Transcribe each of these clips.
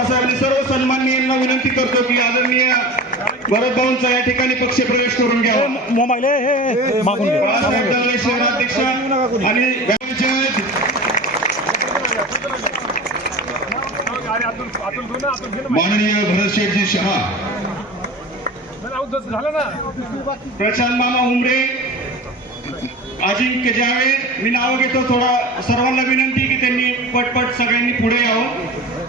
आप्पासाहेबांनी सर्व सन्माननीयांना विनंती करतो की आदरणीय भरत भाऊंचा या ठिकाणी पक्ष प्रवेश करून घ्यावा. मोबाईल. बाळासाहेब दवले शहराध्यक्ष आणि माननीय भरतशेठजी शहा. झालं ना प्रशांत मामा उमरे अजिंक्य जावेद मी नाव घेतो थोडा सर्वांना विनंती की त्यांनी पटपट सगळ्यांनी पुढे यावं.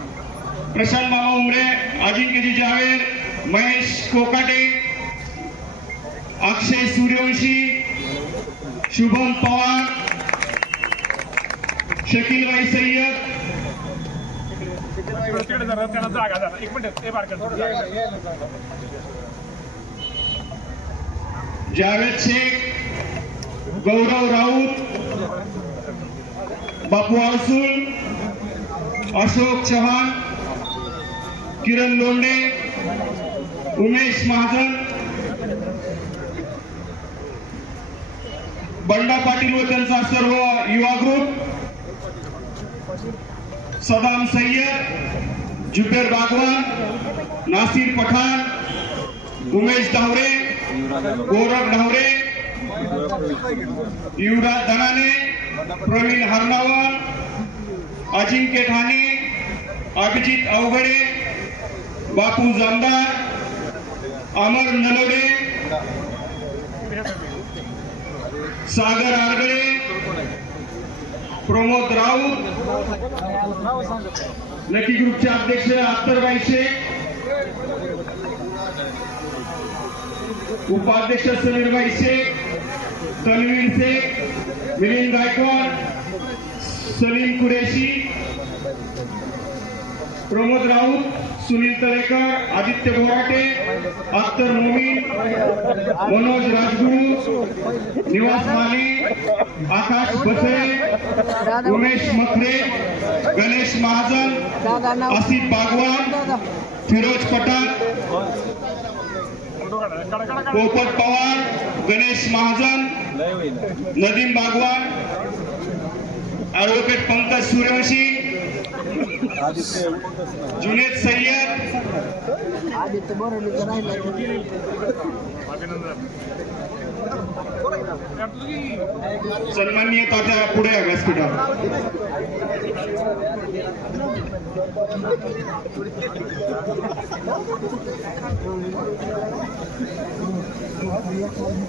प्रशांत मामा उमरे अजिंक्यजी जावेद महेश कोकाटे अक्षय सूर्यवंशी शुभम पवार शकील भाई सय्यद। जावेद शेख गौरव राऊत बापू आळसूल अशोक चव्हाण किरण लोंढे उमेश महाजन बंडा पाटील व त्यांचा सर्व युवा ग्रुप सदाम सय्यद जुबेर बागवान नासिर पठाण उमेश धावरे गोरख धावरे युवराज धनाने प्रवीण हरनावर अजिंक्य ठाणे अभिजित अवघडे बापू जामदार अमर नलोडे सागर आरगडे प्रमोद राऊत लकी ग्रुपचे अध्यक्ष अख्तरबाई शेख उपाध्यक्ष समीरबाई शेख तनवीर शेख मिलिंद गायकवाड सलीम कुरेशी प्रमोद राऊत सुनील तळेकर आदित्य बोराटे अख्तर मोमीन मनोज राजगुरू निवास माने आकाश बसरे उमेश मखरे गणेश महाजन आसिफ बागवान फिरोज पठाण पोपट पवार गणेश महाजन नदीम बागवान ॲडव्होकेट पंकज सूर्यवंशी जुनेद सय्यद. सन्माननीय तात्या पुढे व्यासपीठावर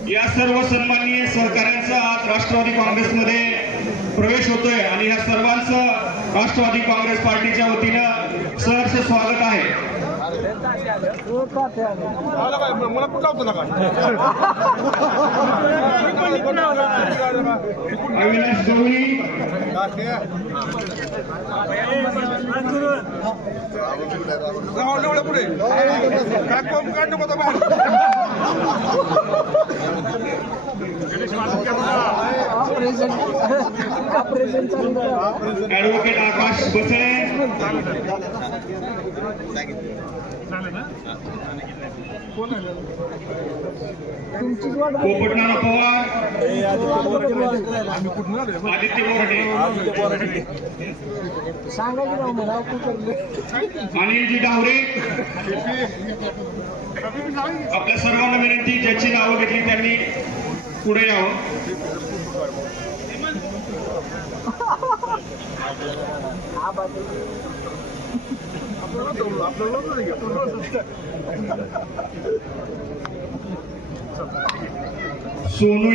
या सर्व सन्माननीय सहकाऱ्यांचा आज राष्ट्रवादी काँग्रेसमध्ये प्रवेश होतोय आणि या सर्वांचं राष्ट्रवादी काँग्रेस पार्टीच्या वतीनं सहर्ष स्वागत आहे. अविनाश गवळी पुढे ॲडव्होकेट आकाश बसळे पोपटनाना पवार. आदित्य बोराटे. अनिलजी डावरे. आपल्या सर्वांना विनंती ज्याची नावं घेतली त्यांनी पुढे यावं हो. सोनू